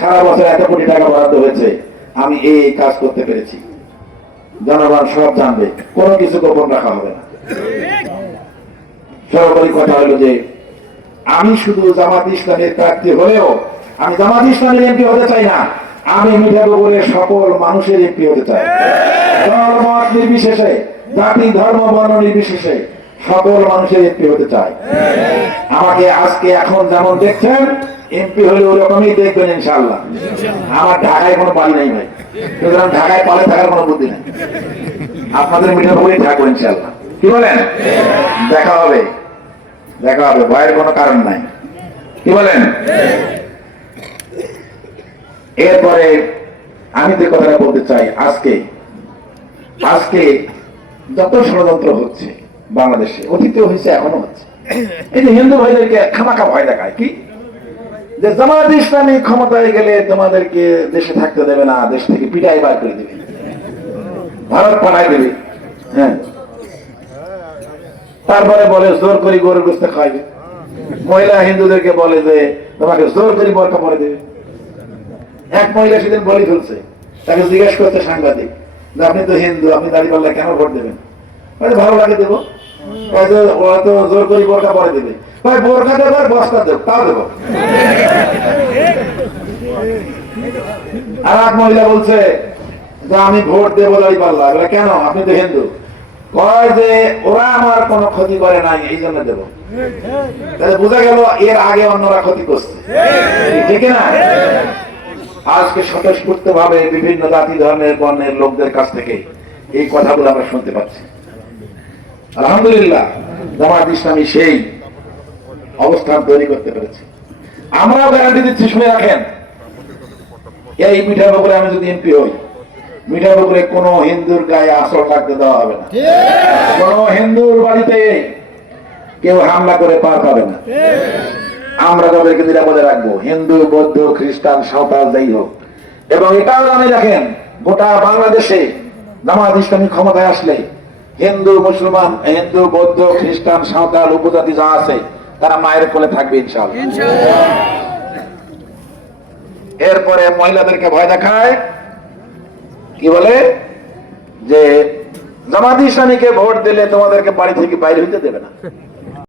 সারা বছর এত কোটি টাকা বরাদ্দ হয়েছে, আমি এই কাজ করতে পেরেছি, জনগণ সব জানবে, কোনো কিছু গোপন রাখা হবে না। সর্বোপরি কথা হলো যে আমি শুধু জামাত ইসলামের প্রার্থী হলেও আমি জামাত ইসলামের এমপি হতে চাই না, আমি মিঠাপুকুরের সকল মানুষের এমপি হতে চাই। ধর্মমত নির্বিশেষে, জাতি ধর্ম বর্ণ নির্বিশেষে সকল মানুষের এমপি হতে চাই। আমাকে আজকে এখন যেমন দেখছেন এমপি হলে ওরকমই দেখবেন ইনশাআল্লাহ। আমার ঢাকায় কোনো বাড়ি নাই ভাই, সুতরাং ঢাকায় পালে থাকার কোনো বুদ্ধি নেই। আপনাদের মিঠাপুকুরে থাকবো ইনশাআল্লাহ। কি বলেন? দেখা হবে, দেখা হবে, ভয়ের কোনো কারণ নাই। কি বলেন? এরপরে আমি যে কথাটা বলতে চাই, আজকে যত ষড়যন্ত্র হচ্ছে বাংলাদেশে, অতীতেও হয়েছে, এখনো হচ্ছে। এই যে হিন্দু ভাইদেরকে খামাখা ভয় দেখায় কি, যে জামাত ইসলামী ক্ষমতায় গেলে তোমাদেরকে দেশে থাকতে দেবে না, দেশ থেকে পিটাই বার করে দেবে, ভারত পাঠাই দেবে। হ্যাঁ, তারপরে বলে জোর করে গরুর গোশত খাইবে। মহিলা হিন্দুদেরকে বলে যে তোমাকে জোর করে বোরকা পরে দেবে। এক মহিলা সেদিন বলে ফেলছে, তাকে জিজ্ঞেস করছে সাংবাদিক যে আপনি তো হিন্দু, আপনি দাঁড়িপাল্লা কেন ভোট দেবেন? ভালো লাগে দেবো, ওরা তো জোর করে বোরকা পরে দেবে। বোরকা দেবো আর বস্তা দেবো, তাও দেবো। আর এক মহিলা বলছে যে আমি ভোট দেবো দাঁড়িপাল্লা। কেন? আপনি তো হিন্দু। কয় যে ওরা আমার কোনো ক্ষতি করে নাই, এই জন্য দেবো। তাহলে বোঝা গেল এর আগে অন্যরা ক্ষতি করছে, ঠিক না? আজকে স্বতঃস্ফূর্ত ভাবে বিভিন্ন জাতি ধর্মের বর্ণের লোকদের কাছ থেকে এই কথাগুলো আমরা শুনতে পাচ্ছি। আলহামদুলিল্লাহ, জামাত ইসলামী সেই অবস্থান তৈরি করতে পেরেছে। আমরাও গ্যারান্টি দিচ্ছি, শুনে রাখেন, এই মিঠাপুকুরে আমি যদি এমপি হই, মিঠাপুকুরে কোন হিন্দুর গায়ে আঁচড় লাগতে দেওয়া হবে না, কোন হিন্দুর বাড়িতে কেউ হামলা করে পার পাবে না। আমরা তাদেরকে নিরাপদে রাখবো, হিন্দু বৌদ্ধ খ্রিস্টান সাঁওতাল যাই হোক। এবং এটাও জানি রাখেন, গোটা বাংলাদেশে জামাত ইসলামী ক্ষমতায় আসলে হিন্দু মুসলমান, হিন্দু বৌদ্ধ খ্রিস্টান সাঁওতাল উপজাতি যা আছে তারা মায়ের কোলে থাকবে ইনশাআল্লাহ। এরপরে মহিলাদেরকে ভয় দেখায়, কি বলে যে জামাত ইসলামীকে ভোট দিলে তোমাদেরকে বাড়ি থেকে বাইরে হইতে দেবে না।